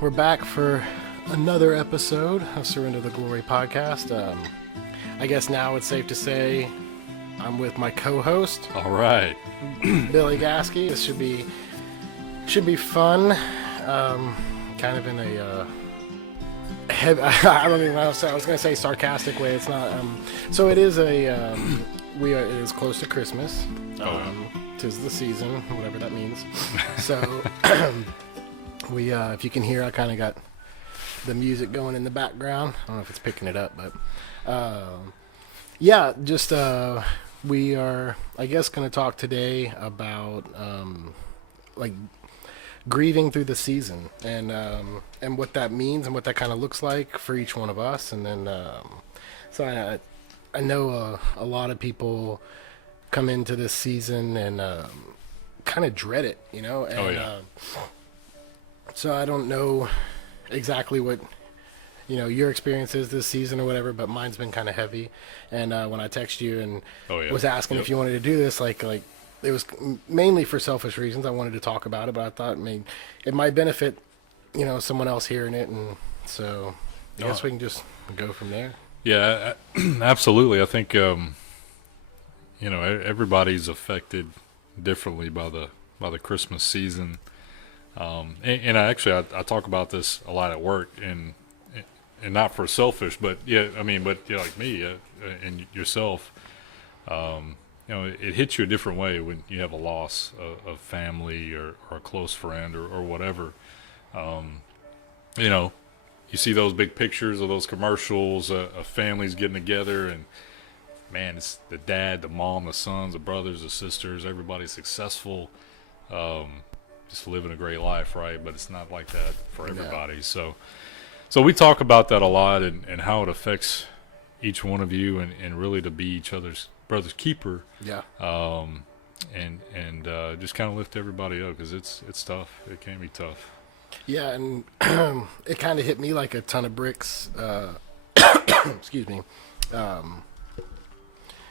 We're back for another episode of Surrender the Glory podcast. I guess now it's safe to say I'm with my co-host, All right. Billy Gasky. This should be fun. Kind of in a heavy, I don't even know. I was going to say sarcastic way. It's not. So it is a. It is close to Christmas. Tis the season, whatever that means. So. If you can hear, I kind of got the music going in the background. I don't know if it's picking it up, but we are, I guess, going to talk today about like grieving through the season and what that means and what that kind of looks like for each one of us. And then, so I know a lot of people come into this season and kind of dread it, you know. And, so I don't know exactly what, your experience is this season or whatever, but mine's been kind of heavy. And when I texted you and was asking if you wanted to do this, like it was mainly for selfish reasons. I wanted to talk about it, but I thought it might benefit, someone else hearing it. And so I guess we can just go from there. Yeah, absolutely. I think, everybody's affected differently by the Christmas season. And I talk about this a lot at work, and not for selfish, but like me and yourself, it hits you a different way when you have a loss of family or a close friend or whatever. You see those big pictures of those commercials of families getting together, and man, it's the dad, the mom, the sons, the brothers, the sisters, everybody's successful. Just living a great life, right? But it's not like that for everybody. Yeah. So we talk about that a lot and how it affects each one of you and really to be each other's brother's keeper. Yeah. And just kind of lift everybody up because it's tough. It can be tough. Yeah, and it kind of hit me like a ton of bricks. Excuse me.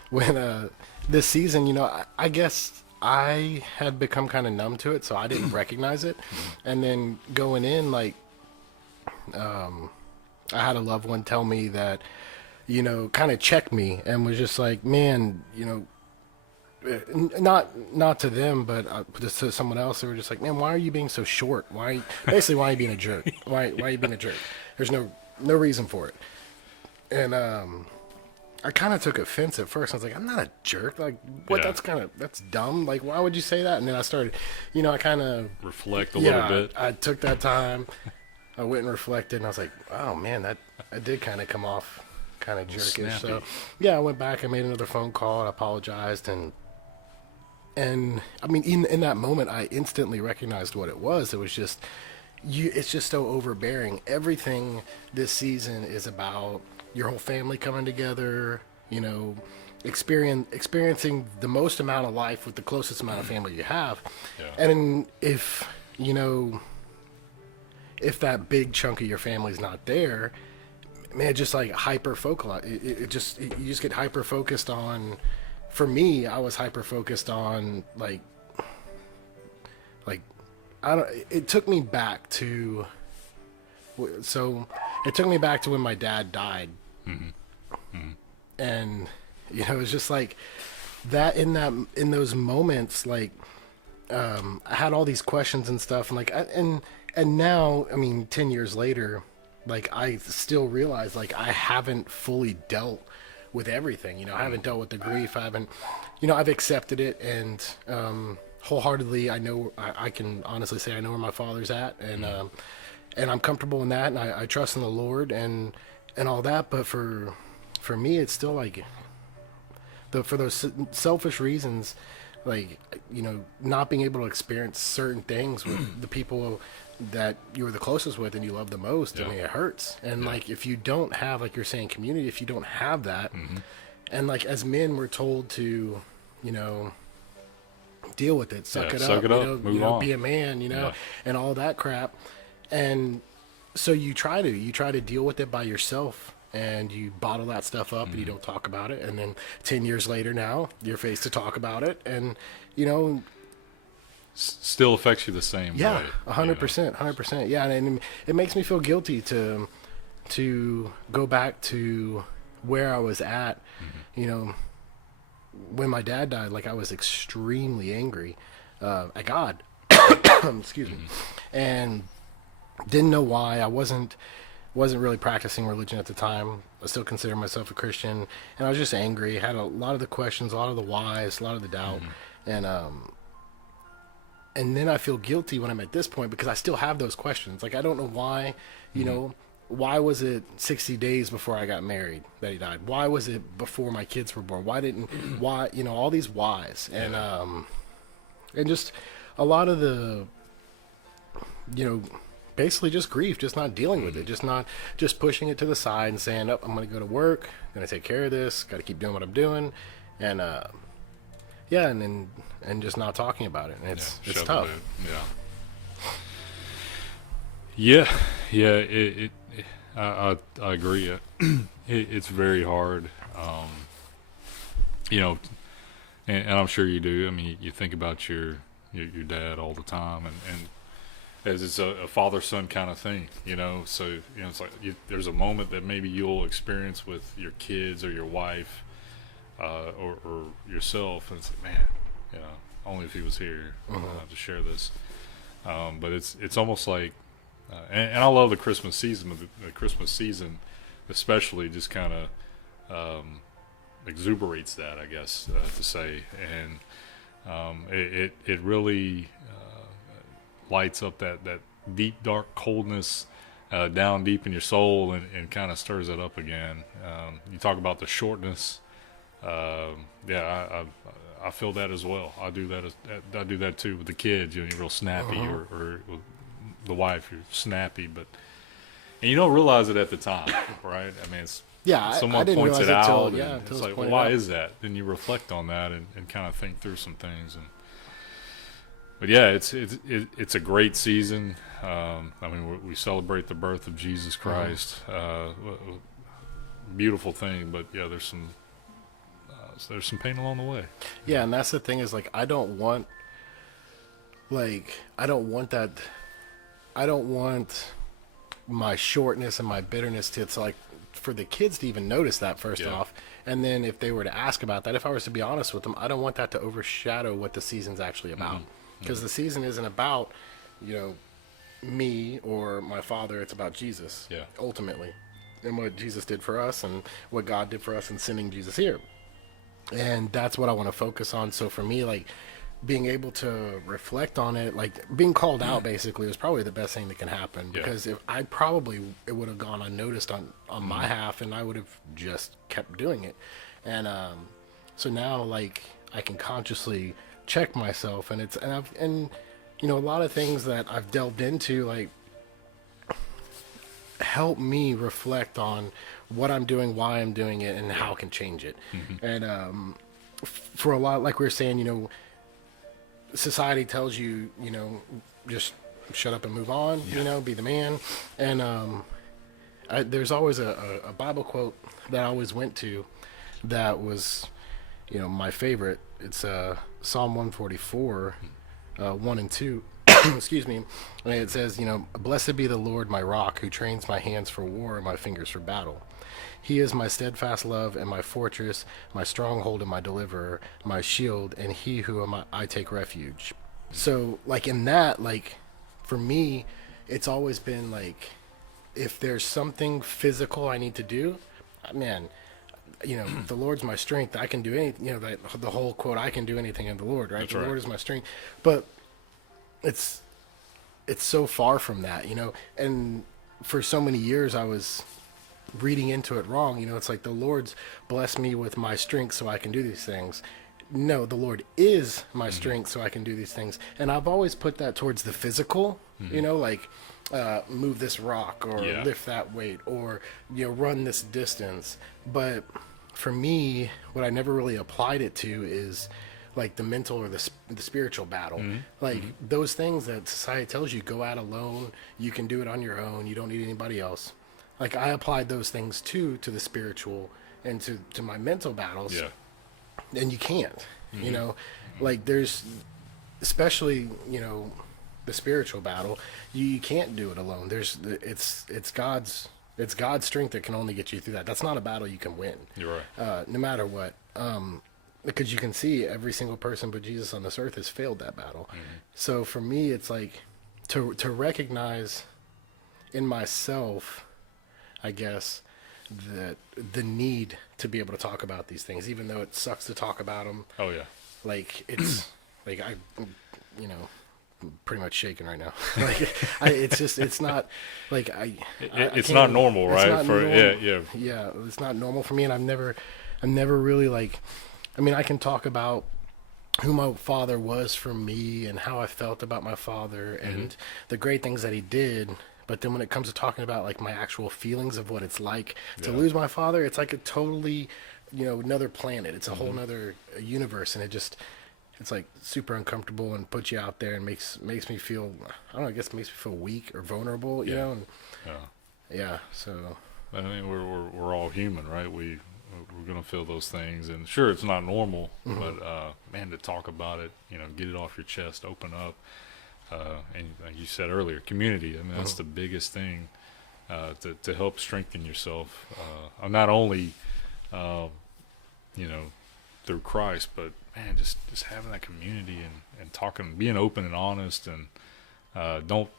When this season, I guess I had become kind of numb to it, so I didn't recognize it. And then going in, I had a loved one tell me that, kind of checked me and was just like, man, not to them, but just to someone else. They were just like, man, why are you being so short? Why are you being a jerk? Why are you being a jerk? There's no reason for it. And, I kind of took offense at first. I was like, I'm not a jerk. Like, what? Yeah. That's dumb. Like, why would you say that? And then I started, I kind of reflect a little bit. I took that time. I went and reflected, and I was like, oh man, that I did kind of come off kind of jerkish. Snappy. So yeah, I went back and made another phone call and apologized, and I mean, in that moment, I instantly recognized what it was. It was just it's just so overbearing. Everything this season is about your whole family coming together, experiencing the most amount of life with the closest amount of family you have. Yeah. And if that big chunk of your family's not there, man, just like hyper focal, you just get hyper focused on. For me, I was hyper focused on like it took me back to. So it took me back to when my dad died. Mm-hmm. Mm-hmm. And it was just like that in those moments, like I had all these questions and stuff, and and now, I mean, 10 years later, like I still realize like I haven't fully dealt with everything. I haven't dealt with the grief. I haven't, I've accepted it, and wholeheartedly, I know I can honestly say I know where my father's at, and I'm comfortable in that, and I trust in the Lord and all that. But for me, it's still like for those selfish reasons, like, not being able to experience certain things with the people that you were the closest with and you love the most. Yeah. I mean, it hurts. And like, if you don't have, like you're saying, community, if you don't have that, and like as men, we're told to, deal with it, suck it up, move on, be a man, and all that crap. And so you try to deal with it by yourself, and you bottle that stuff up and you don't talk about it. And then 10 years later now, you're faced to talk about it. And, still affects you the same Yeah, way. 100%, 100%. Yeah, and it makes me feel guilty to go back to where I was at. You know, when my dad died, like I was extremely angry at God. Excuse me, and didn't know why. I wasn't really practicing religion at the time. I still consider myself a Christian, and I was just angry. Had a lot of the questions, a lot of the whys, a lot of the doubt, and then I feel guilty when I'm at this point because I still have those questions. Like I don't know why, you know, why was it 60 days before I got married that he died? Why was it before my kids were born? Why, you know, all these whys, and just a lot of the, you know, basically just grief, just not dealing with it, just pushing it to the side and saying, oh, I'm going to go to work, going to take care of this, got to keep doing what I'm doing. And, yeah. And just not talking about it. And it's tough. Yeah. I agree. It's very hard. You know, and I'm sure you do. I mean, you think about your dad all the time, and as it's a father-son kind of thing, you know. So, you know, it's like there's a moment that maybe you'll experience with your kids or your wife, or yourself, and it's like, man, you know, only if he was here to share this. But it's almost like, and I love the Christmas season. But the Christmas season, especially, just kind of exuberates that, I guess, to say, and it really lights up that deep, dark coldness down deep in your soul, and kind of stirs it up again. You talk about the shortness. I feel that as well. I do that too with the kids. You know, you're real snappy, or with the wife, you're snappy, and you don't realize it at the time, right? I mean, it's someone I didn't points it realize out, until and it's it's like, well, pointed why out. is that? Then you reflect on that and kind of think through some things. But yeah, it's a great season. I mean, we celebrate the birth of Jesus Christ. Beautiful thing, but yeah, there's some pain along the way. Yeah. And that's the thing is, like, I don't want that. I don't want my shortness and my bitterness to, it's like, for the kids to even notice that first off. And then if they were to ask about that, if I was to be honest with them, I don't want that to overshadow what the season's actually about. Because the season isn't about, you know, me or my father. It's about Jesus, ultimately, and what Jesus did for us, and what God did for us in sending Jesus here. And that's what I want to focus on. So for me, like, being able to reflect on it, like being called out, basically, is probably the best thing that can happen. Because if I probably, it would have gone unnoticed on my half, and I would have just kept doing it. And so now, like, I can consciously check myself, and you know, a lot of things that I've delved into, like, help me reflect on what I'm doing, why I'm doing it, and how I can change it. And for a lot, like we were saying, you know, society tells you, you know, just shut up and move on, you know, be the man. And there's always a Bible quote that I always went to that was, you know, my favorite. It's Psalm 144, 1 and 2. Excuse me. And it says, you know, blessed be the Lord my rock, who trains my hands for war and my fingers for battle. He is my steadfast love and my fortress, my stronghold and my deliverer, my shield, and he who I take refuge. So, like, in that, like, for me, it's always been like, if there's something physical I need to do, man, you know, the Lord's my strength. I can do anything. You know, the whole quote, I can do anything in the Lord, right? That's The right. Lord is my strength. But it's so far from that, you know. And for so many years, I was reading into it wrong. You know, it's like, the Lord's blessed me with my strength so I can do these things. No, the Lord is my strength so I can do these things. And I've always put that towards the physical, you know, like, move this rock, or lift that weight, or, you know, run this distance. But for me, what I never really applied it to is, like, the mental or the spiritual battle. Like, those things that society tells you, go out alone, you can do it on your own, you don't need anybody else. Like, I applied those things to the spiritual and to my mental battles. And you can't, you know, like, especially, the spiritual battle, you can't do it alone. It's God's strength that can only get you through that. That's not a battle you can win. You're right. No matter what. Because you can see every single person but Jesus on this earth has failed that battle. So for me, it's like to recognize in myself, I guess, that the need to be able to talk about these things, even though it sucks to talk about them. Oh yeah. Like it's like pretty much shaking right now. It's not like it's not normal, right? Not yeah. It's not normal for me, and I'm never really like. I mean, I can talk about who my father was for me and how I felt about my father and the great things that he did. But then when it comes to talking about like my actual feelings of what it's like to lose my father, it's like a totally, another planet. It's a whole nother universe, and it's like super uncomfortable and puts you out there and makes me feel, I don't know, I guess makes me feel weak or vulnerable, you know? And so. I mean, we're all human, right? We're going to feel those things, and sure, it's not normal, but man, to talk about it, get it off your chest, open up, and like you said earlier, community. I mean, that's the biggest thing to help strengthen yourself. Not only, through Christ, but man, just having that community and talking, being open and honest, and don't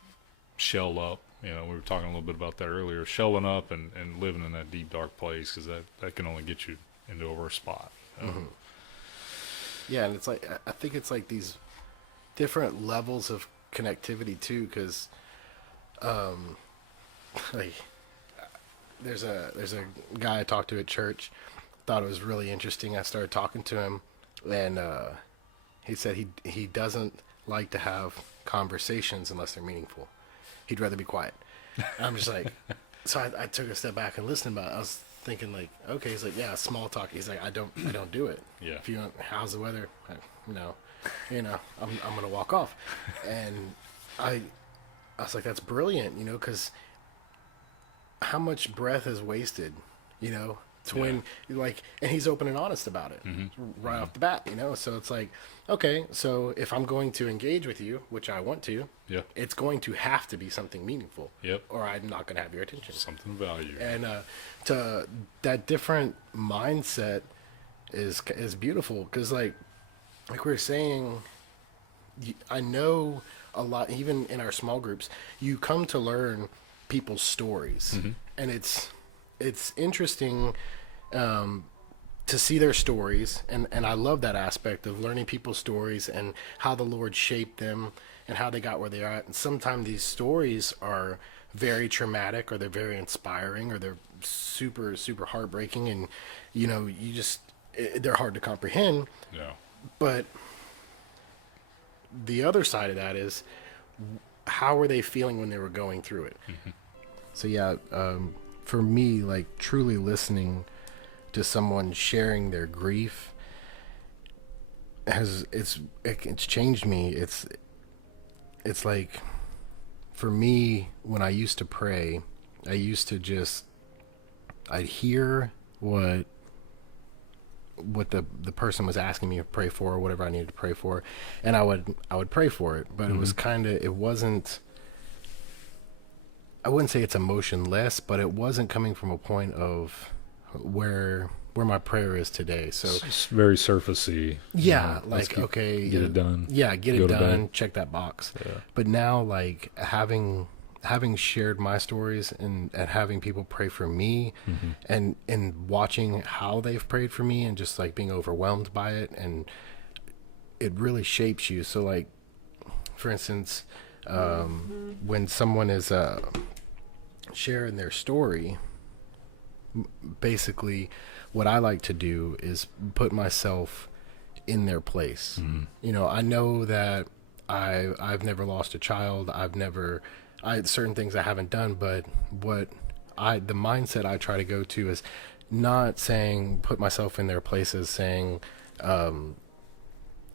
shell up. We were talking a little bit about that earlier, shelling up and living in that deep, dark place, because that can only get you into a worse spot. Yeah, and it's like, I think it's like these different levels of connectivity too, because like there's a guy I talked to at church, thought it was really interesting. I started talking to him, and he said he doesn't like to have conversations unless they're meaningful. He'd rather be quiet. And I'm just like, so I took a step back and listened about it. I was thinking like, okay, he's like, yeah, small talk. He's like, I don't do it. Yeah. If you want, how's the weather? No, I'm gonna walk off. And I was like, that's brilliant, because how much breath is wasted, to when like, and he's open and honest about it right off the bat, so it's like, okay, so if I'm going to engage with you, which I want to, it's going to have to be something meaningful, or I'm not going to have your attention, something of value. And to that different mindset is beautiful, because like we were saying, I know a lot, even in our small groups, you come to learn people's stories, and it's interesting to see their stories, and I love that aspect of learning people's stories and how the Lord shaped them and how they got where they are at. And sometimes these stories are very traumatic, or they're very inspiring, or they're super, super heartbreaking, and they're hard to comprehend. But the other side of that is, how were they feeling when they were going through it? So for me, like truly listening to someone sharing their grief it's changed me. It's like, for me, when I used to pray, I used to I'd hear what the person was asking me to pray for, or whatever I needed to pray for, and I would pray for it, but it was it wasn't, I wouldn't say it's emotionless, but it wasn't coming from a point of where my prayer is today. So it's very surfacey. Yeah, like, okay, get it done. Yeah, get it done. Check that box. Yeah. But now, like having shared my stories and having people pray for me, and watching how they've prayed for me, and just like being overwhelmed by it, and it really shapes you. So like, for instance, when someone is sharing their story, basically what I like to do is put myself in their place. I know that I've never lost a child. Certain things I haven't done, but the mindset I try to go to is not saying put myself in their places, saying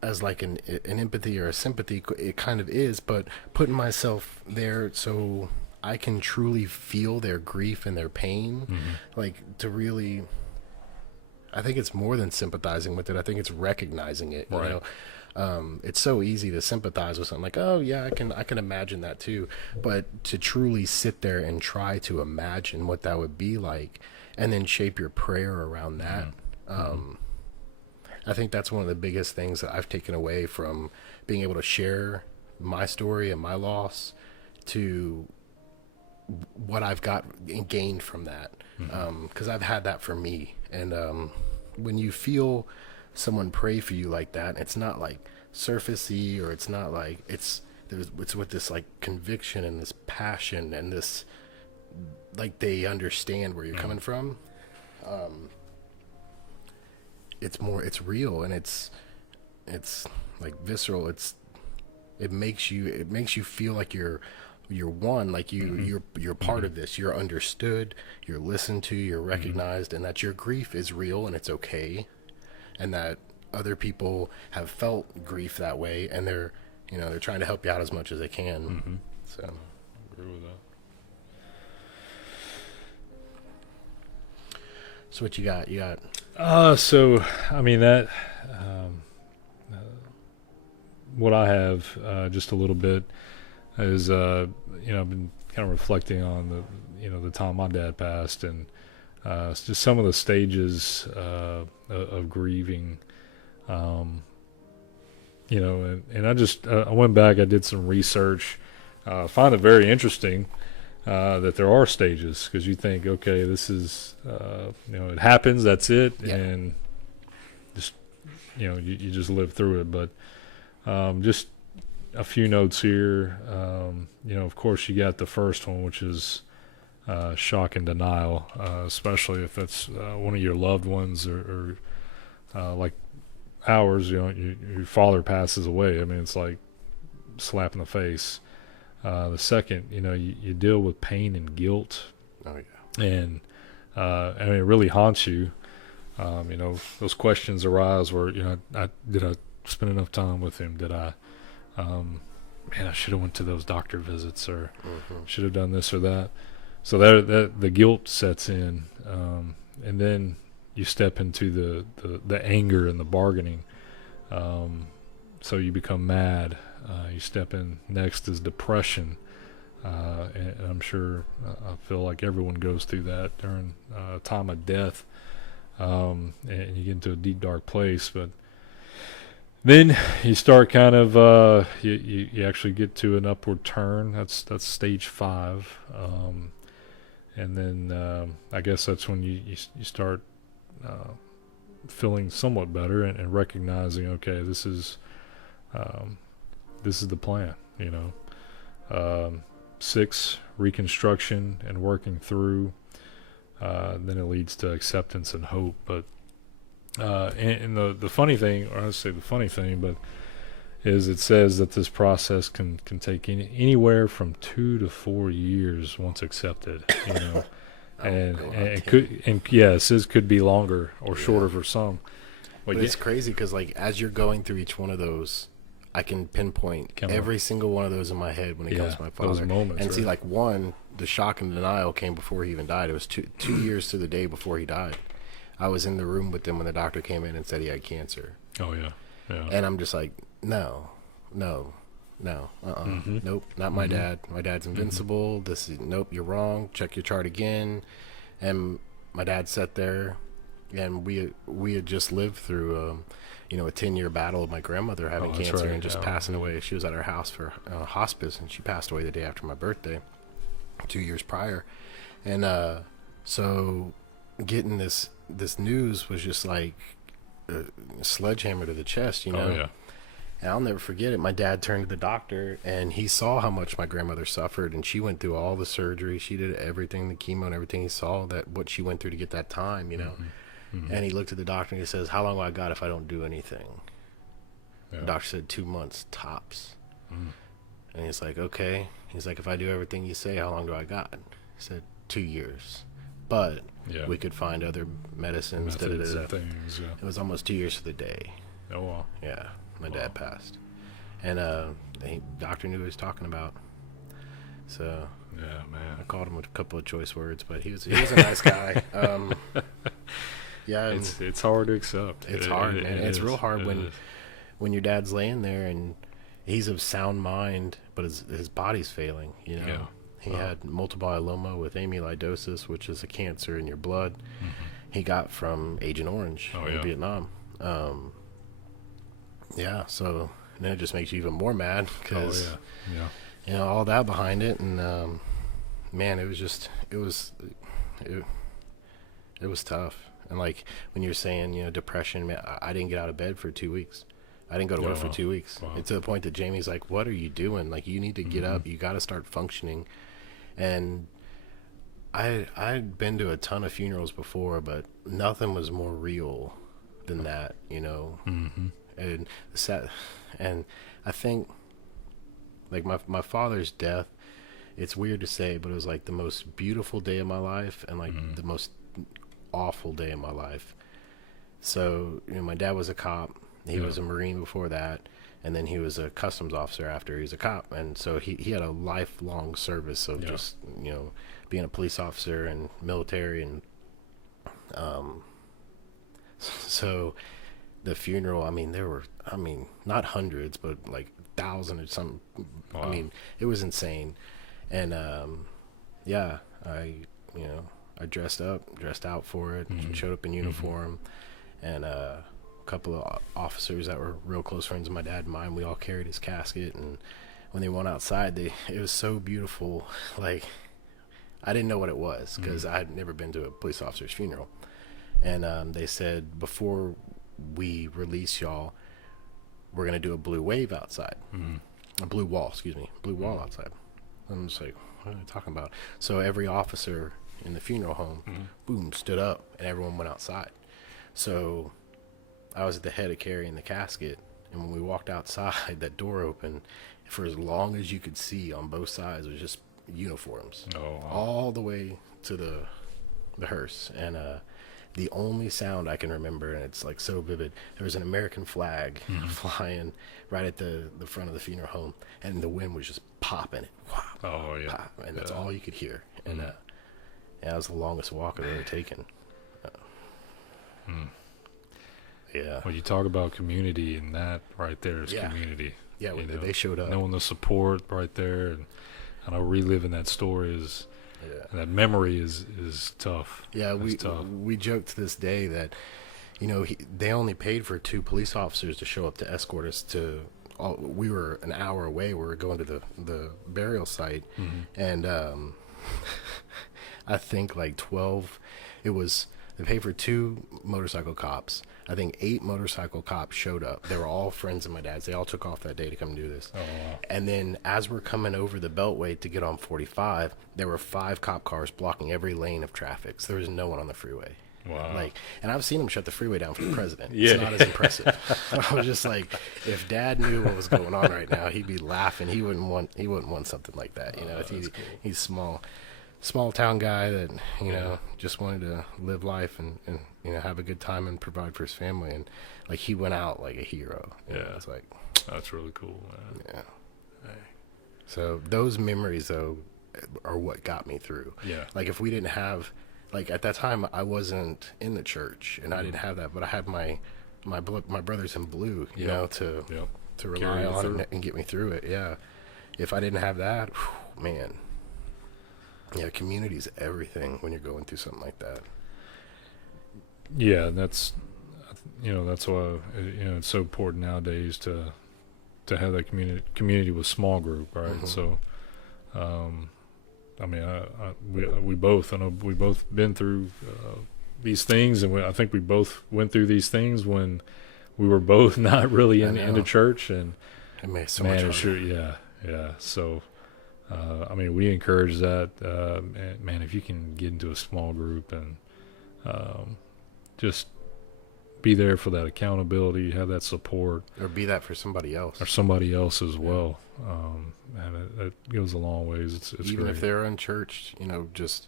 as like an empathy or a sympathy. It kind of is, but putting myself there so I can truly feel their grief and their pain, like to really I think it's more than sympathizing with it. I think it's recognizing it. You Right. know, it's so easy to sympathize with something like, oh yeah, I can imagine that too. But to truly sit there and try to imagine what that would be like, and then shape your prayer around that. I think that's one of the biggest things that I've taken away from being able to share my story and my loss to what I've got and gained from that. Because I've had that for me. And when you feel someone pray for you like that, it's not like surfacey, or it's not like it's with this like conviction and this passion and this, like, they understand where you're coming from. It's real, and it's like visceral. It makes you feel like you're one, like you're part of this. You're understood, you're listened to, you're recognized, and that your grief is real and it's okay, and that other people have felt grief that way, and they're trying to help you out as much as they can. So I agree with that. So what you got? So I mean that what I have just a little bit is I've been kind of reflecting on the time my dad passed, and it's just some of the stages of grieving. And I went back, I did some research, find it very interesting that there are stages, because you think, okay, this is it happens, that's it, Yeah. and just you just live through it. But just a few notes here. Of course, you got the first one, which is shock and denial, especially if it's one of your loved ones, or like ours. Your father passes away. I mean, it's like slap in the face. The second, you deal with pain and guilt, Oh yeah. and I mean, it really haunts you. Those questions arise where did I spend enough time with him? Did I? Man, I should have went to those doctor visits, or should have done this or that. So that the guilt sets in, and then you step into the anger and the bargaining. So you become mad. You step in. Next is depression, and I'm sure I feel like everyone goes through that during a time of death, and you get into a deep, dark place. But then you start kind of you actually get to an upward turn. That's stage 5, and then I guess that's when you start feeling somewhat better, and recognizing, okay, this is the plan. 6, reconstruction and working through. Then it leads to acceptance and hope. But and the funny thing, or I say the funny thing, but is it says that this process can take anywhere from 2 to 4 years once accepted. And it could, and yeah, it says could be longer or shorter for some. But it's crazy because, like, as you're going through each one of those, I can pinpoint every single one of those in my head when it comes to my father. Those moments, and see, like, one, the shock and denial came before he even died. It was two years to the day before he died. I was in the room with him when the doctor came in and said he had cancer. Oh yeah. And I'm just like, no, nope, not my dad. My dad's invincible. This is, nope, you're wrong. Check your chart again. And my dad sat there, and we had just lived through a 10-year battle of my grandmother having cancer and just passing away. She was at our house for hospice, and she passed away the day after my birthday, 2 years prior. And so getting this news was just like a sledgehammer to the chest, Oh yeah. And I'll never forget it. My dad turned to the doctor, and he saw how much my grandmother suffered, and she went through all the surgery. She did everything, the chemo and everything. He saw what she went through to get that time, And he looked at the doctor and he says, "How long do I got if I don't do anything?" Yeah. The doctor said 2 months tops. And he's like, "Okay." He's like, "If I do everything you say, how long do I got?" He said, 2 years. But we could find other medicines. Methods and things. Yeah. It was almost 2 years to the day. Oh wow. Yeah, my dad passed. And the doctor knew what he was talking about. So Yeah, man. I called him with a couple of choice words, but he was a nice guy. Yeah, it's hard to accept. It's hard, man. It's real hard is. when your dad's laying there and he's of sound mind, but his body's failing. You know, Yeah. he had multiple myeloma with amyloidosis, which is a cancer in your blood. He got from Agent Orange in Vietnam. Yeah, so then it just makes you even more mad because you know all that behind it, and man, it was tough. And like when you're saying, you know, depression, man, I didn't get out of bed for 2 weeks. I didn't go to work for 2 weeks. Wow. And to the point that Jamie's like, "What are you doing? Like, you need to get up. You got to start functioning." And I'd been to a ton of funerals before, but nothing was more real than that, you know. And and I think like my father's death, it's weird to say, but it was like the most beautiful day of my life and like the most awful day of my life. So, you know, my dad was a cop. He was a Marine before that, and then he was a customs officer after he was a cop. And so he had a lifelong service of just, you know, being a police officer and military. And so the funeral, I mean, there were, not hundreds, but like thousands or something. Wow. I mean, it was insane. And I dressed out for it, showed up in uniform, and a couple of officers that were real close friends of my dad and mine, we all carried his casket. And when they went outside, it was so beautiful. Like, I didn't know what it was because I had never been to a police officer's funeral. And they said, before we release y'all, we're going to do a blue wave outside. A blue wall outside. I'm just like, what are you talking about? So every officer in the funeral home, boom, stood up, and everyone went outside. So I was at the head of carrying the casket, and when we walked outside, that door opened. For as long as you could see on both sides, it was just uniforms. All the way to the hearse. And the only sound I can remember, and it's like so vivid, there was an American flag flying right at the front of the funeral home, and the wind was just popping it. Pop, and that's all you could hear. And that was the longest walk I've ever taken. Yeah. Well, you talk about community, and that right there is community. Yeah, they showed up. Knowing the support right there, and I know reliving that story is, and that memory is tough. Yeah, we joke to this day that, you know, they only paid for 2 police officers to show up to escort us to. We were an hour away. We were going to the burial site, and I think like 12. They paid for 2 motorcycle cops. I think 8 motorcycle cops showed up. They were all friends of my dad's. They all took off that day to come do this. And then as we're coming over the Beltway to get on 45, there were 5 cop cars blocking every lane of traffic. So there was no one on the freeway. Wow. And I've seen them shut the freeway down for the president. It's not as impressive. I was just like, if Dad knew what was going on right now, he'd be laughing. He wouldn't want something like that. You know, cool. He's small town guy that, you know, just wanted to live life and you know, have a good time and provide for his family. And like, he went out like a hero. It's like, that's really cool, man. Yeah. Hey. So those memories though are what got me through. Yeah. Like, if we didn't have, like, at that time I wasn't in the church and I didn't have that, but I had my brothers in blue, you know, to rely on and get me through it. Yeah. If I didn't have that, man. Yeah, community's everything when you're going through something like that. Yeah, that's why, you know, it's so important nowadays to have that community with small group, right? So, I mean, we both been through these things, and I think we both went through these things when we were both not really into church, and it made so much harder. So. I mean, we encourage that, man, if you can get into a small group and just be there for that accountability, have that support. Or be that for somebody else. Or somebody else as well. And it goes a long ways. It's even great. If they're unchurched, you know, just,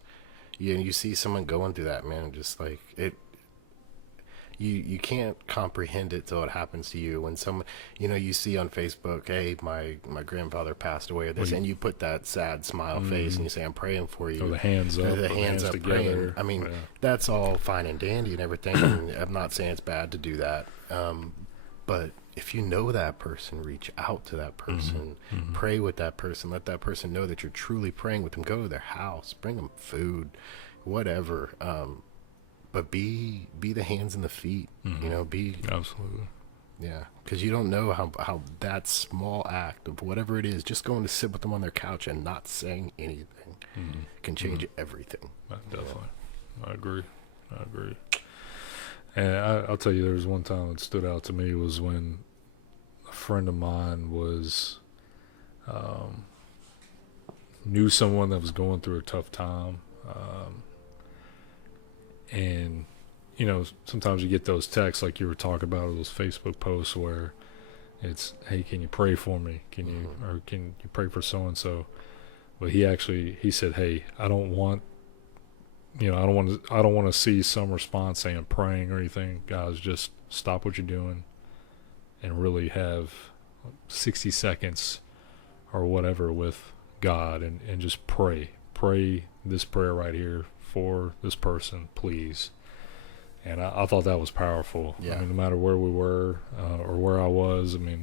you see someone going through that, man, just like, you can't comprehend it till it happens to you. When some, you see on Facebook, hey, my grandfather passed away or this, and you put that sad smile face and you say, I'm praying for you. Or the hands up. Or the hands up together. praying. I mean, that's all fine and dandy and everything. And I'm not saying it's bad to do that. But if you know that person, reach out to that person, pray with that person, let that person know that you're truly praying with them. Go to their house, bring them food, whatever. But be the hands and the feet, be absolutely. Yeah. Cause you don't know how that small act of whatever it is, just going to sit with them on their couch and not saying anything can change everything. Definitely. I agree. And I'll tell you, there was one time that stood out to me was when a friend of mine was knew someone that was going through a tough time, and sometimes you get those texts like you were talking about, or those Facebook posts where it's, hey, can you pray for me? Can you pray for so and so? But he said, hey, I don't want to see some response saying praying or anything. Guys, just stop what you're doing and really have 60 seconds or whatever with God and just pray. Pray this prayer right here for this person, please. And I thought that was powerful. Yeah. I mean, no matter where we were or where I was, it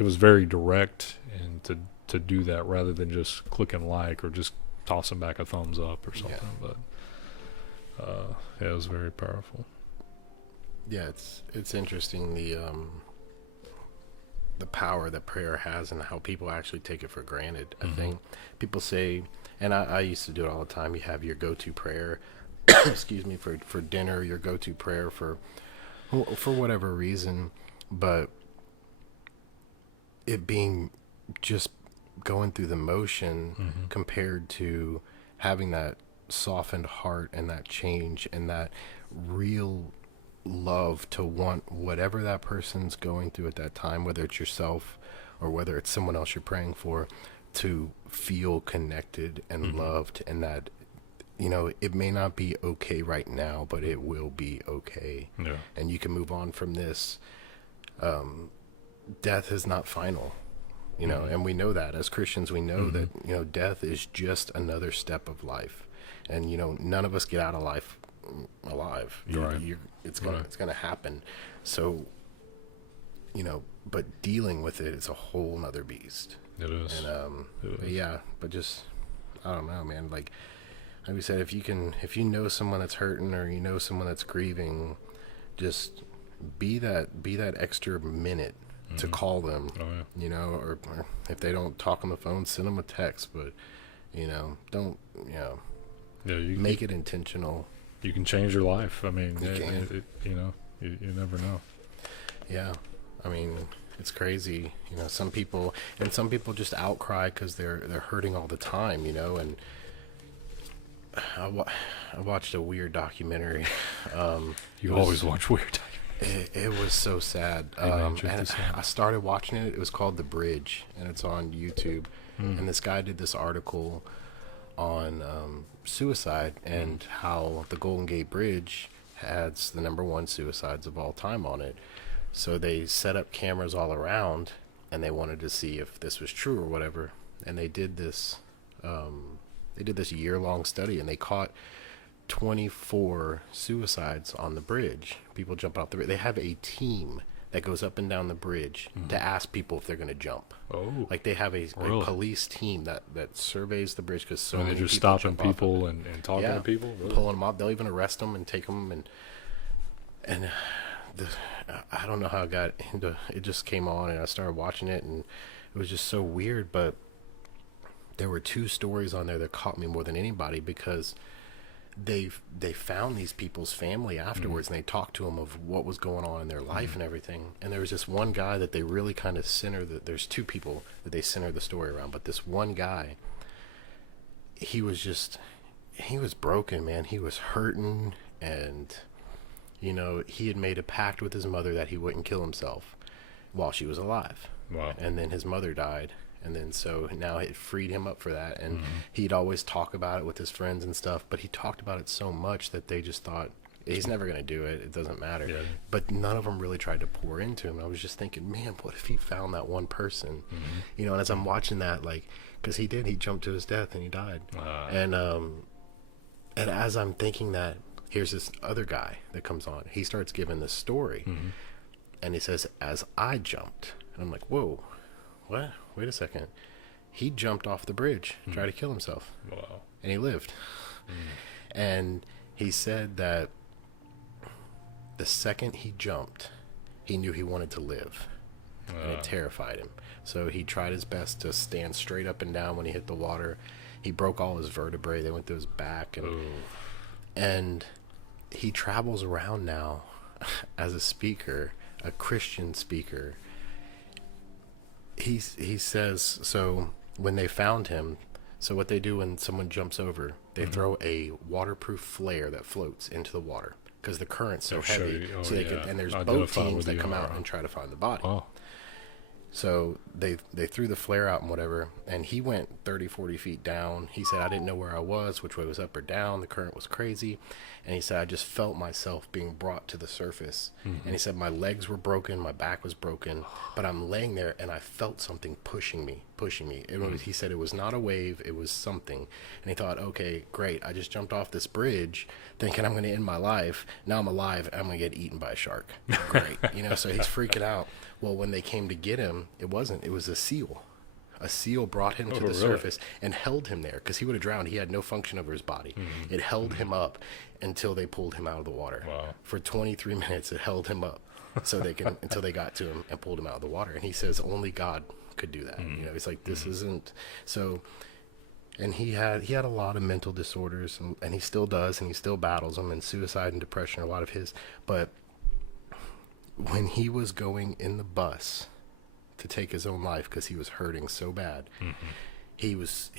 was very direct, and to do that rather than just clicking like or just tossing back a thumbs up or something. Yeah. But it was very powerful. Yeah, it's interesting the power that prayer has and how people actually take it for granted. I think people say, and I used to do it all the time, you have your go-to prayer excuse me, for dinner, your go-to prayer for whatever reason, but it being just going through the motion compared to having that softened heart and that change and that real love to want whatever that person's going through at that time, whether it's yourself or whether it's someone else you're praying for, to feel connected and loved, and that it may not be okay right now, but it will be okay. Yeah. And you can move on from this. Death is not final, and we know that as Christians. We know that, death is just another step of life, and, none of us get out of life alive. Right. It's going to happen. So, but dealing with it is a whole nother beast. It is. And, but just, I don't know, man, like we said, if you know someone that's hurting or someone that's grieving, just be that extra minute to call them. Or if they don't talk on the phone, send them a text. But don't make it intentional. You can change your life. I mean, you never know. Yeah, I mean, it's crazy. Some people just outcry because they're hurting all the time. And I watched a weird documentary. You always watch weird documentaries. It was so sad. And I started watching it. It was called The Bridge, and it's on YouTube. And this guy did this article on suicide and how the Golden Gate Bridge has the #1 suicides of all time on it. So they set up cameras all around, and they wanted to see if this was true or whatever. And they did this. They did this year-long study, and they caught 24 suicides on the bridge. People jump out the bridge. They have a team that goes up and down the bridge to ask people if they're going to jump. Oh, like they have a police team that surveys the bridge, because so many they're just people stopping people and talking to people, really? Pulling them up. They'll even arrest them and take them. And I don't know how I got into it. Just came on, and I started watching it, and it was just so weird. But there were 2 stories on there that caught me more than anybody, because they found these people's family afterwards, and they talked to them of what was going on in their life and everything. And there was this one guy that they really kind of there's 2 people that they center the story around, but this one guy, he was broken, man. He was hurting, and he had made a pact with his mother that he wouldn't kill himself while she was alive. Wow. And then his mother died. And then so now it freed him up for that. And he'd always talk about it with his friends and stuff, but he talked about it so much that they just thought, He's never going to do it. It doesn't matter. Yeah. But none of them really tried to pour into him. I was just thinking, man, what if he found that one person? You know, and as I'm watching that, like, because he jumped to his death and he died. And as I'm thinking that, here's this other guy that comes on. He starts giving this story. And he says, as I jumped. And I'm like, whoa, what? Wait a second. He jumped off the bridge, tried to kill himself. Wow. And he lived. And he said that the second he jumped, he knew he wanted to live. And it terrified him. So he tried his best to stand straight up and down when he hit the water. He broke all his vertebrae. They went through his back. And he travels around now as a speaker, a Christian speaker. He says, so when they found him, so what they do when someone jumps over, they throw a waterproof flare that floats into the water because the current's so heavy. So they can, and there's boat teams that come out and try to find the body. So they threw the flare out and whatever, and he went 30, 40 feet down. He said, I didn't know where I was, which way was up or down. The current was crazy. And he said, I just felt myself being brought to the surface. And he said, my legs were broken, my back was broken, but I'm laying there and I felt something pushing me. It was, he said it was not a wave, it was something. And he thought, okay, great. I just jumped off this bridge thinking I'm going to end my life. Now I'm alive. I'm going to get eaten by a shark. Great. You know, so he's freaking out. Well, when they came to get him, it wasn't. It was a seal. A seal brought him to the surface and held him there because he would have drowned. He had no function over his body. It held him up until they pulled him out of the water. For 23 minutes, it held him up so they can until they got to him and pulled him out of the water. And he says only God could do that. You know, he's like, this isn't so. And he had a lot of mental disorders, and he still does, and he still battles them, and suicide and depression are a lot of his. But when he was going in the bus to take his own life because he was hurting so bad, he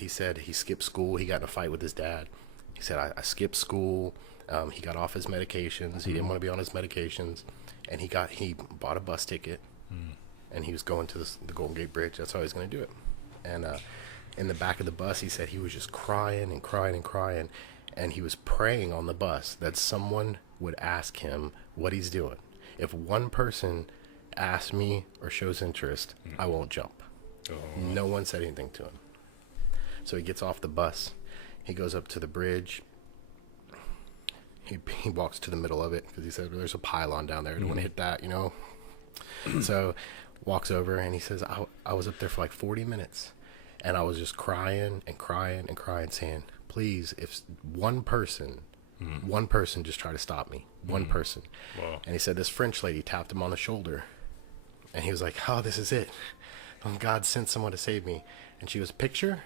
said he skipped school. He got in a fight with his dad. He said, I skipped school. He got off his medications. He didn't want to be on his medications, and he bought a bus ticket, and he was going to the Golden Gate Bridge. That's how he was going to do it. And in the back of the bus, he said he was just crying and crying and crying, and he was praying on the bus that someone would ask him what he's doing. If one person asks me or shows interest, I won't jump. No one said anything to him. So he gets off the bus. He goes up to the bridge. He walks to the middle of it because he said, there's a pylon down there. I don't want to hit that, you know. So walks over and he says, I was up there for like 40 minutes. And I was just crying and crying and crying, saying, please, if one person just try to stop me. One person. Wow. And he said this French lady tapped him on the shoulder. And he was like, oh, this is it. God sent someone to save me. And she was, picture?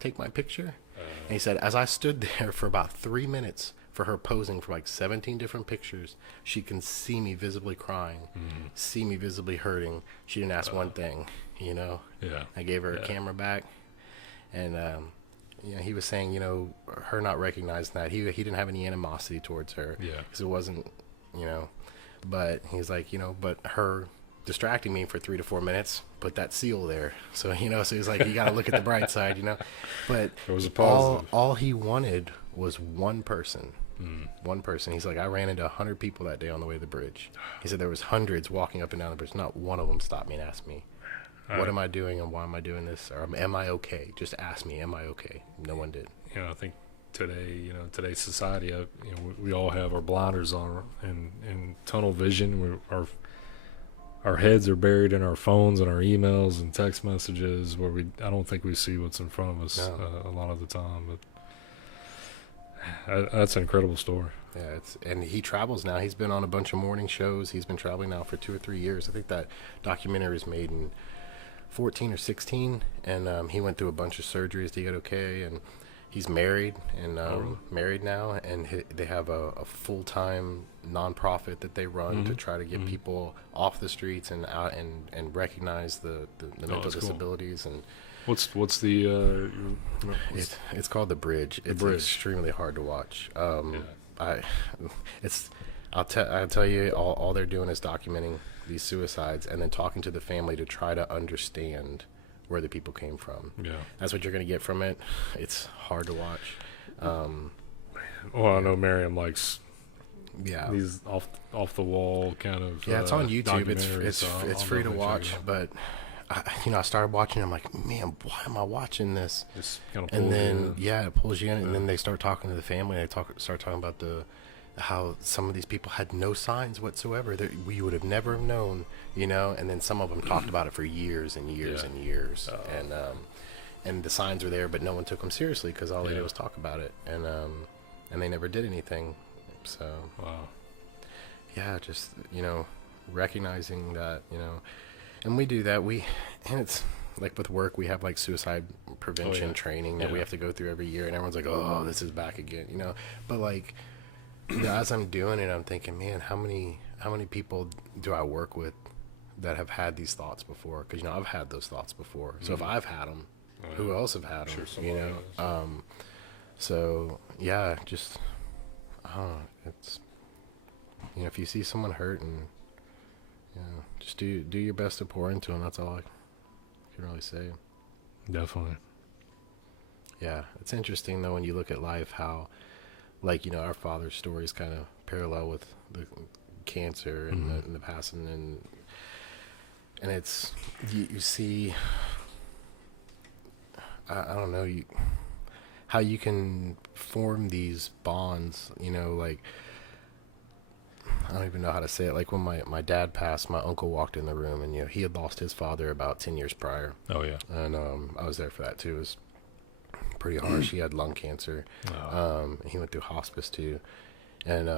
Take my picture? And he said, as I stood there for about 3 minutes for her posing for like 17 different pictures, she can see me visibly crying, see me visibly hurting. She didn't ask one thing, you know? Yeah. I gave her a camera back. And, you know, he was saying, you know, her not recognizing that. He didn't have any animosity towards her. Yeah. Because it wasn't, you know. But he's like, you know, but her distracting me for 3 to 4 minutes put that seal there. So, you know, so he's like, you got to look at the bright side, you know. But it was a positive. All he wanted was one person. One person. He's like, I ran into 100 people that day on the way to the bridge. He said there was hundreds walking up and down the bridge. Not one of them stopped me and asked me, what am I doing and why am I doing this? Or am I okay? Just ask me, am I okay? No one did. You know, I think today, you know, today's society, you know, we all have our blinders on and tunnel vision. Our heads are buried in our phones and our emails and text messages where I don't think we see what's in front of us a lot of the time. But that's an incredible story. Yeah, and he travels now. He's been on a bunch of morning shows. He's been traveling now for 2 or 3 years. I think that documentary was made in 14 or 16, and he went through a bunch of surgeries to get okay, and he's married and married now, and they have a full-time nonprofit that they run to try to get people off the streets and out and recognize the mental disabilities. Cool. And what's the it's called The Bridge. It's extremely hard to watch. I'll tell you, all they're doing is documenting these suicides and then talking to the family to try to understand where the people came from. Yeah, that's what you're going to get from it. It's hard to watch. Well, I know Miriam likes Yeah. these off the wall kind of Yeah, it's on YouTube. documentaries, It's so it's I'll free to definitely check watch. it out. But I started watching. I'm like, man, why am I watching this? Just kind of And pulls you then in. yeah, it pulls you in, and Yeah. then they start talking to the family. They start talking about how some of these people had no signs whatsoever that we would have never have known, And then some of them talked about it for years and years Yeah. and years, and the signs were there, but no one took them seriously because all they did was talk about it, and they never did anything. So Wow. yeah, just recognizing that, and we do that. And it's like with work, we have like suicide prevention training that we have to go through every year, and everyone's like, oh, this is back again, But like, as I'm doing it, I'm thinking, man, how many people do I work with that have had these thoughts before? Because I've had those thoughts before. So if I've had them, who else have had them? Sure, somebody else. So yeah, just I don't know. It's if you see someone hurt, and just do your best to pour into them. That's all I can really say. Definitely. Yeah, it's interesting though when you look at life how, like our father's story is kind of parallel with the cancer and the passing, and it's you see. I don't know how you can form these bonds. Like I don't even know how to say it. Like when my dad passed, my uncle walked in the room, and he had lost his father about 10 years prior. Oh yeah. And I was there for that too. It was pretty harsh. He had lung cancer. He went through hospice too, and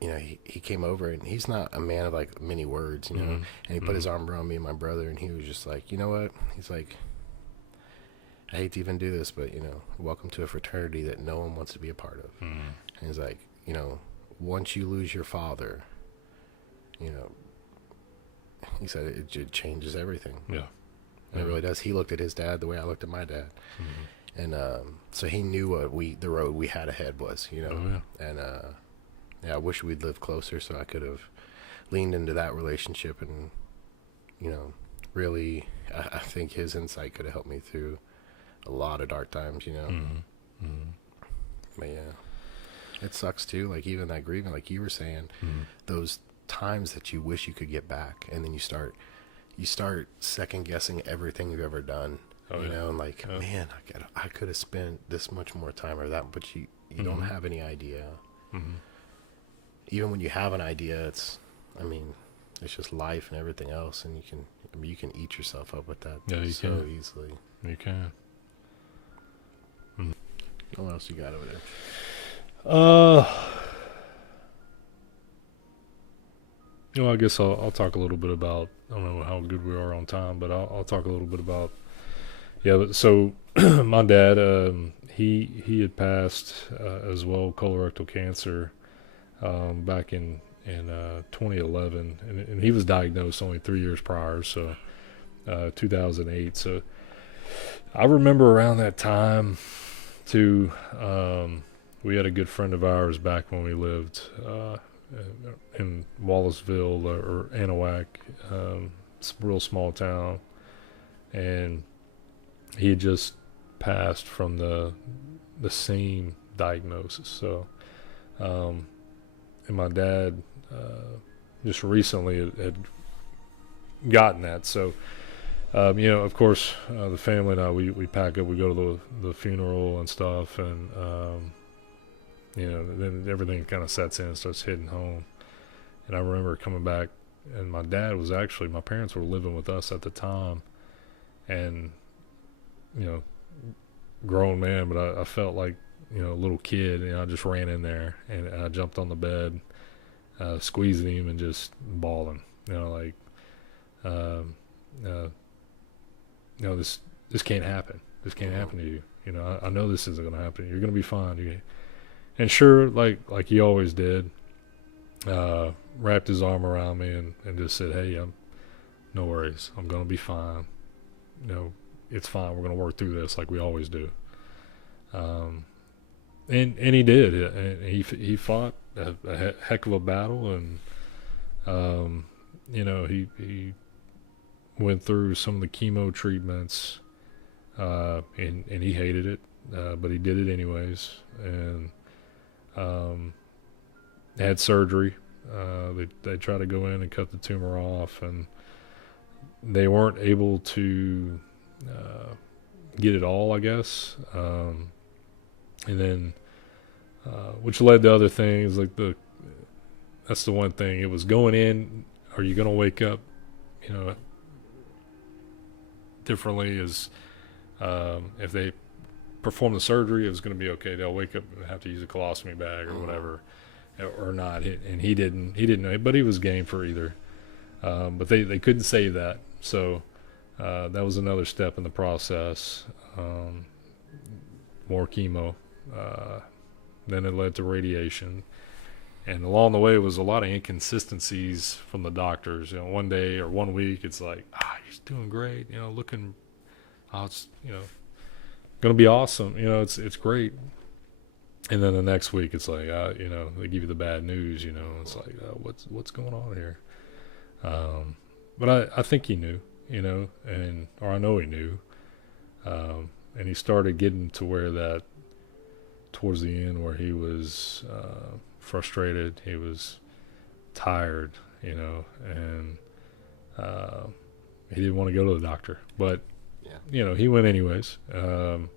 he came over, and he's not a man of like many words, and he put his arm around me and my brother, and he was just like, you know what? He's like, I hate to even do this, but welcome to a fraternity that no one wants to be a part of. And he's like, once you lose your father, he said it changes everything. Yeah. And it really does. He looked at his dad the way I looked at my dad. And so he knew what the road we had ahead was, Oh, yeah. And I wish we'd lived closer so I could have leaned into that relationship, and really I think his insight could have helped me through a lot of dark times, But yeah, it sucks too. Like even that grieving, like you were saying, those times that you wish you could get back, and then you start second guessing everything you've ever done. And like, man, I could have spent this much more time or that, but you don't have any idea. Even when you have an idea, it's just life and everything else, and you can eat yourself up with that so easily. You can. What else you got over there? I guess I'll talk a little bit about, I don't know how good we are on time, but I'll talk a little bit about, but so my dad, he had passed as well, colorectal cancer, back in 2011, and he was diagnosed only 3 years prior, so 2008. So I remember around that time too, we had a good friend of ours back when we lived in Wallaceville or Anahuac, it's a real small town, and he had just passed from the same diagnosis. So and my dad just recently had gotten that. So of course, the family and I, we pack up, we go to the funeral and stuff, and then everything kind of sets in and starts hitting home. And I remember coming back, and my parents were living with us at the time, and grown man, but I felt like a little kid, and I just ran in there, and I jumped on the bed, squeezing him and just bawling, this can't happen. This can't happen to you. I know this isn't going to happen. You're going to be fine. And sure, like he always did, wrapped his arm around me and just said, hey, no worries. I'm going to be fine. It's fine. We're going to work through this like we always do. And he did. And he fought a heck of a battle, and he went through some of the chemo treatments, and he hated it, but he did it anyways. And had surgery. They tried to go in and cut the tumor off, and they weren't able to get it all, I guess. And then, which led to other things like that's the one thing. It was going in. Are you going to wake up, differently? Is if they perform the surgery, it was going to be okay. They'll wake up and have to use a colostomy bag or whatever, or not. And he didn't know, but he was game for either. But they couldn't say that, so that was another step in the process. More chemo. Then it led to radiation. And along the way, it was a lot of inconsistencies from the doctors. One day or 1 week, it's like, he's doing great. Looking, it's going to be awesome. It's great. And then the next week, it's like, they give you the bad news. It's like, what's going on here? But I think he knew, or I know he knew. And he started getting to where that, towards the end, where he was frustrated, he was tired, and he didn't want to go to the doctor. But, he went anyways. And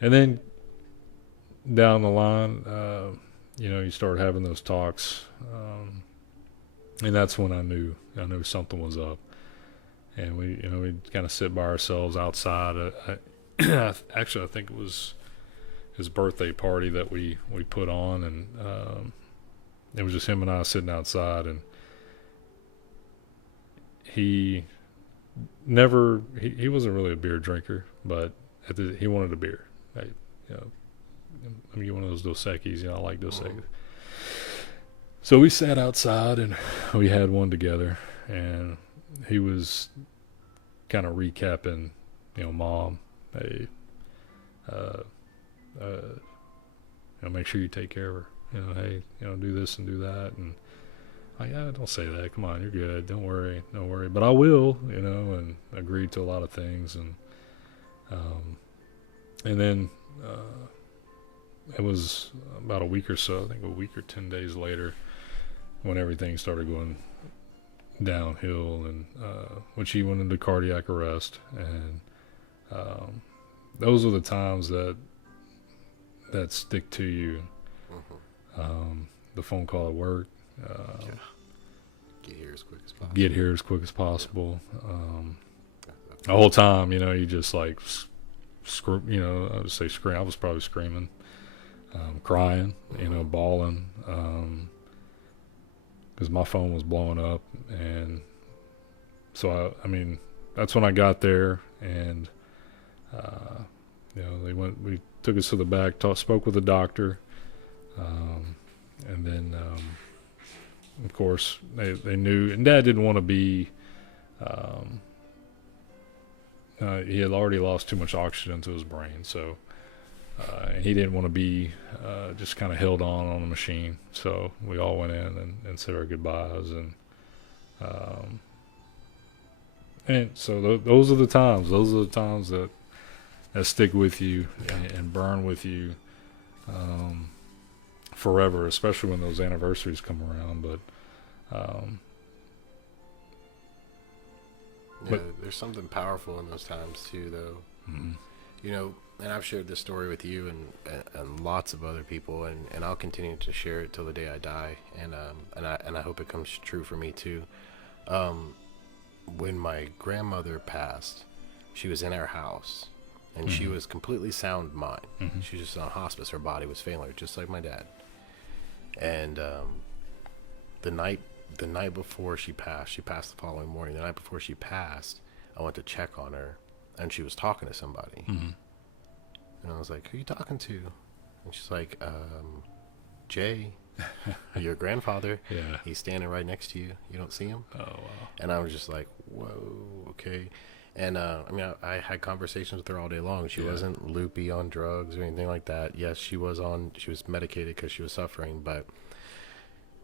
then down the line, you start having those talks, and that's when I knew something was up. And we'd kind of sit by ourselves outside. Actually, I think it was his birthday party that we put on, and it was just him and I sitting outside. And he wasn't really a beer drinker, but he wanted a beer. Let me get one of those Dos Equis. I like Dos Equis. So we sat outside and we had one together, and he was kind of recapping, Mom, hey, make sure you take care of her. Hey, do this and do that. And don't say that. Come on, you're good. Don't worry. But I will, and agreed to a lot of things. And then it was about a week or so, I think a week or 10 days later, when everything started going downhill, and when she went into cardiac arrest. And those are the times that stick to you. The phone call at work, get here as quick as possible. The whole time, you just like I would say scream. I was probably screaming, crying, bawling, because my phone was blowing up. And so that's when I got there, and we took us to the back, spoke with the doctor, and then of course they knew, and Dad didn't want to be he had already lost too much oxygen to his brain, so and he didn't want to be just kind of held on the machine. So we all went in and said our goodbyes, and so those are the times that stick with you and burn with you forever, especially when those anniversaries come around. But there's something powerful in those times too, though. Mm-hmm. And I've shared this story with you and lots of other people, and I'll continue to share it till the day I die, and I hope it comes true for me too. When my grandmother passed, she was in our house, and she was completely sound mind. She was just on hospice. Her body was failing her, just like my dad. And the night before she passed the following morning. The night before she passed, I went to check on her, and she was talking to somebody. And I was like, "Who are you talking to?" And she's like, "Jay, your grandfather. Yeah. He's standing right next to you. You don't see him?" Oh, wow. And I was just like, "Whoa, okay." And I had conversations with her all day long. She wasn't loopy on drugs or anything like that. Yes, she was medicated because she was suffering, but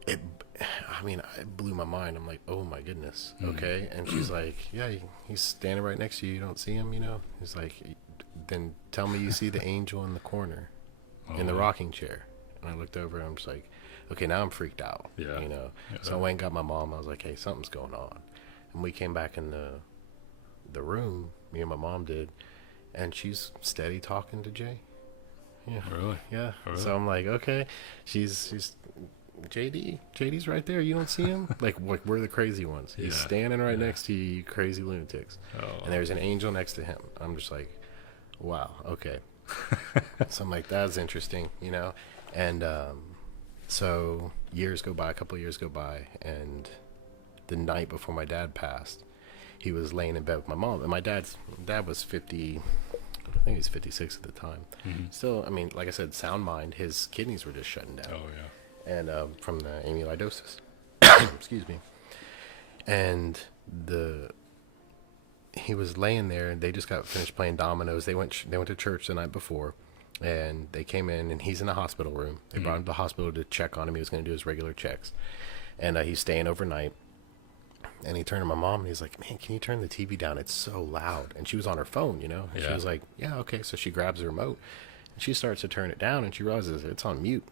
it blew my mind. I'm like, "Oh my goodness, okay." And she's like, "Yeah, he's standing right next to you. You don't see him, He's like, "Then tell me you see the angel in the corner, in the rocking chair." And I looked over, and I'm just like, okay, now I'm freaked out. Yeah. You know. Yeah. So I went and got my mom. I was like, hey, something's going on. And we came back in the room. Me and my mom did, and she's steady talking to Jay. Yeah. Really? Yeah. Really? So I'm like, okay, she's JD's right there. You don't see him? like we're the crazy ones. He's standing right next to you, you crazy lunatics. Oh. And there's an angel next to him. I'm just like, wow, okay. So I'm like, that's interesting, you know? And so a couple of years go by, and the night before my dad passed, he was laying in bed with my mom. And my dad was 50, I think he was 56 at the time. Mm-hmm. Still, I mean, like I said, sound mind, his kidneys were just shutting down. Oh, yeah. And from the amyloidosis. Excuse me. And he was laying there, and they just got finished playing dominoes. They went to church the night before, and they came in, and he's in the hospital room. They brought him to the hospital to check on him. He was going to do his regular checks, and he's staying overnight. And he turned to my mom, and he's like, man, can you turn the TV down? It's so loud. And she was on her phone, you know. And she was like, yeah, okay. So she grabs the remote, and she starts to turn it down, and she realizes it's on mute.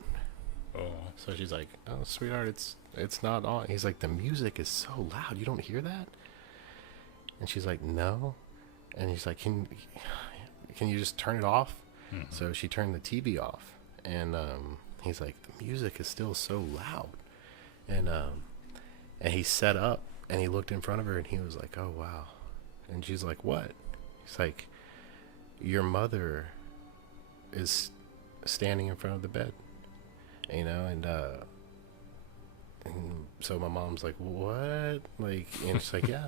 Oh. So she's like, oh, sweetheart, it's not on. He's like, the music is so loud. You don't hear that? And she's like, no. And he's like, can you just turn it off? Mm-hmm. So she turned the TV off. And he's like, the music is still so loud. And he sat up, and he looked in front of her, and he was like, oh, wow. And she's like, what? He's like, your mother is standing in front of the bed. You know, and so my mom's like, what? Like, and she's like, yeah,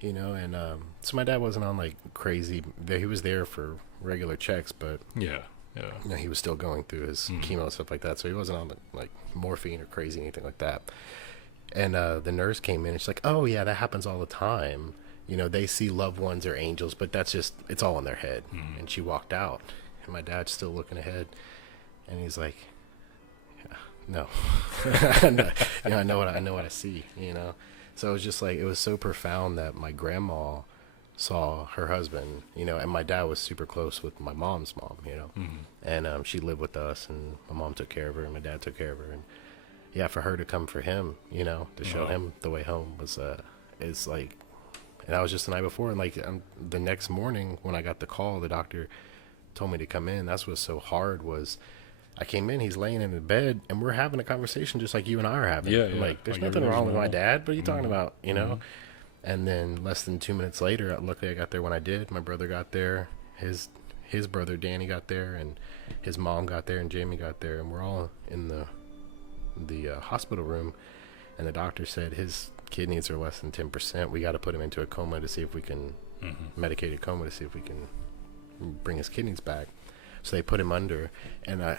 you know, and so my dad wasn't on like crazy. He was there for regular checks, but you know, he was still going through his chemo and stuff like that. So he wasn't on like morphine or crazy anything like that. And the nurse came in, and she's like, oh yeah, that happens all the time. You know, they see loved ones or angels, but it's all in their head. And she walked out, and my dad's still looking ahead, and he's like, no. No, you know, I know what I see, you know. So it was just like, it was so profound that my grandma saw her husband, you know, and my dad was super close with my mom's mom, you know. And she lived with us, and my mom took care of her, and my dad took care of her, and yeah, for her to come for him, you know, to show him the way home was is like, and that was just the night before, and like the next morning when I got the call, the doctor told me to come in. That's what's so hard was, I came in, he's laying in the bed, and we're having a conversation just like you and I are having. Yeah, I'm like, there's like nothing wrong with my normal. dad. What are you talking about, you know? And then less than 2 minutes later, luckily I got there when I did. My brother got there, his brother Danny got there, and his mom got there, and Jamie got there, and we're all in the hospital room, and the doctor said his kidneys are less than 10%. We got to put him into a coma to see if we can, medicated coma to see if we can bring his kidneys back. So they put him under, and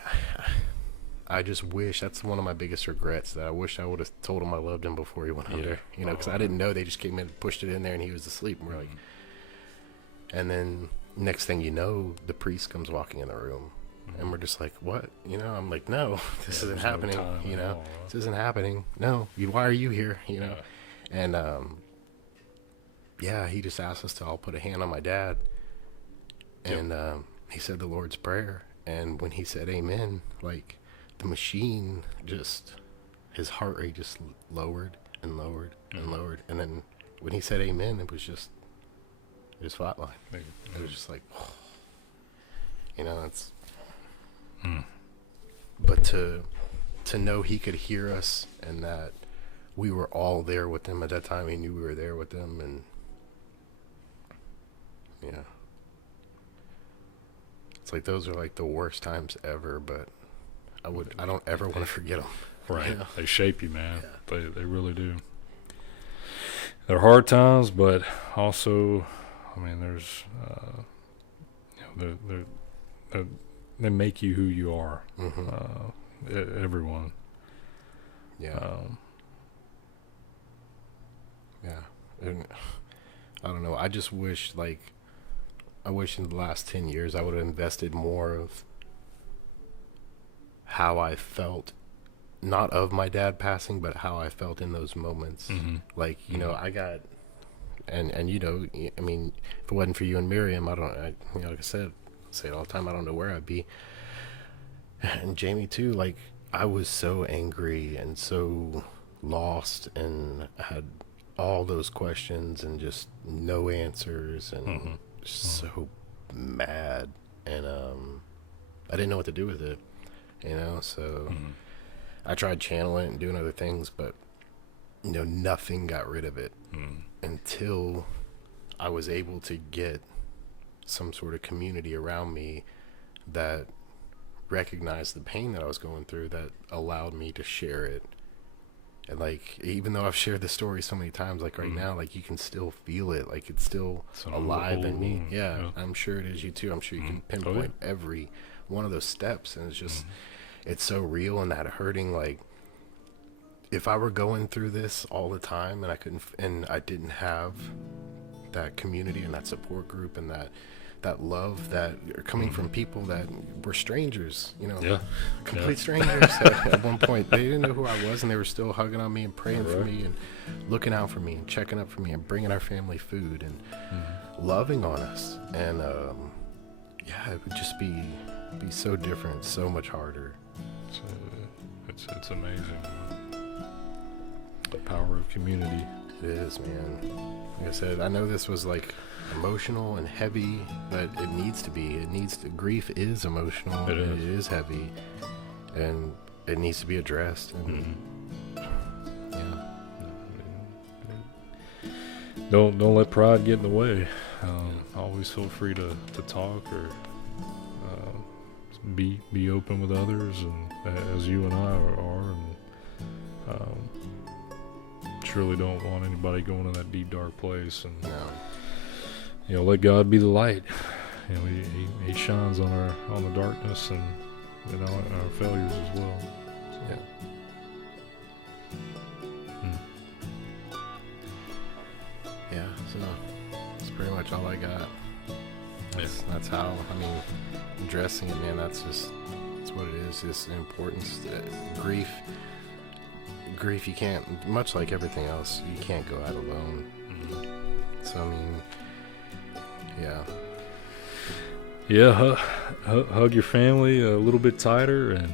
I just wish, that's one of my biggest regrets, that I wish I would have told him I loved him before he went under, you know, because I didn't know. They just came in, pushed it in there, and he was asleep, and we're like, and then next thing you know, the priest comes walking in the room, and we're just like, what? You know, I'm like, no, this isn't happening, you know, this isn't happening. No, why are you here, you know? And he just asked us to all put a hand on my dad, and he said the Lord's Prayer, and when he said amen, like, the machine just, his heart rate just lowered and lowered and lowered, and then when he said amen, it just flatlined. It was just like, you know, it's, but to know he could hear us, and that we were all there with him at that time, he knew we were there with him, and yeah. It's like, those are like the worst times ever, but I don't ever want to forget them. Right. You know? They shape you, man. Yeah. They really do. They're hard times, but also, I mean, there's, you know, they make you who you are. Everyone. Yeah. Yeah. And I don't know. I just wish, in the last 10 years I would have invested more of how I felt, not of my dad passing, but how I felt in those moments. Like, you know, I got, and you know, I mean, if it wasn't for you and Miriam, you know, like I said, I say it all the time, I don't know where I'd be. And Jamie too, like, I was so angry and so lost and had all those questions and just no answers and so mad. And I didn't know what to do with it, so I tried channeling it and doing other things, but nothing got rid of it until I was able to get some sort of community around me that recognized the pain that I was going through, that allowed me to share it. And like, even though I've shared the story so many times, like right now, like you can still feel it, like it's still alive in me. Yeah, I'm sure it is you too. I'm sure you can pinpoint every one of those steps, and it's just it's so real. And that hurting, like if I were going through this all the time and I didn't have that community and that support group and that love that are coming from people that were strangers, complete strangers. At one point, they didn't know who I was, and they were still hugging on me and praying for me and looking out for me and checking up for me and bringing our family food and loving on us. And it would just be so different, so much harder. It's amazing. The power of community. It is, man. Like I said, I know this was like emotional and heavy, but it needs to be. Grief is emotional. It is heavy, and it needs to be addressed. And Don't let pride get in the way. Always feel free to talk or be open with others, and as you and I are, and surely don't want anybody going in that deep dark place. And let God be the light. He shines on the darkness and our failures as well. So that's pretty much all I got. That's how, addressing it, man. That's what it is. It's the importance. Grief, you can't, much like everything else, you can't go out alone. So hug your family a little bit tighter and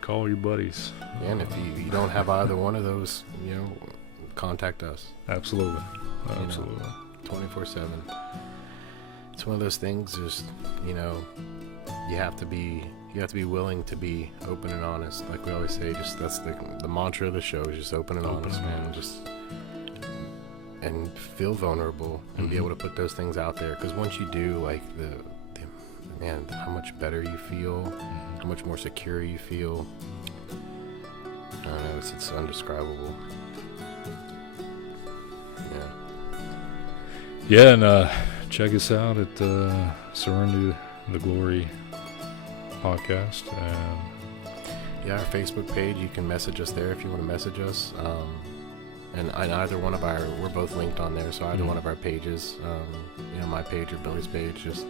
call your buddies. And if you don't have either one of those, contact us. Absolutely. 24/7. It's one of those things, just you have to be willing to be open and honest. Like we always say, just that's the mantra of the show, is just open and honest, man. Just and feel vulnerable and be able to put those things out there, because once you do, like man, how much better you feel, how much more secure you feel. I don't know, it's undescribable. And check us out at Surrender the Glory podcast. Our Facebook page, you can message us there if you want to message us. And either one of we're both linked on there, so either one of our pages, my page or Billy's page, just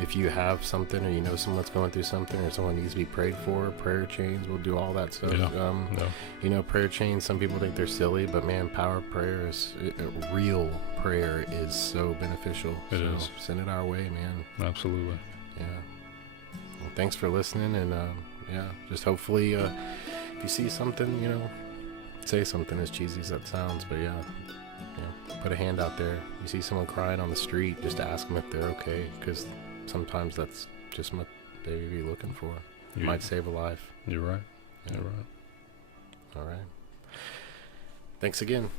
if you have something or someone that's going through something or someone needs to be prayed for, prayer chains, we'll do all that stuff. Prayer chains, some people think they're silly, but man, power of prayer real prayer is so beneficial. It is. Send it our way, man. Absolutely. Well, thanks for listening, and just hopefully if you see something, say something, as cheesy as that sounds, but put a hand out there. You see someone crying on the street, just ask them if they're okay, because sometimes that's just what they may be looking for. It might save a life. You're right. You're right. All right. Thanks again.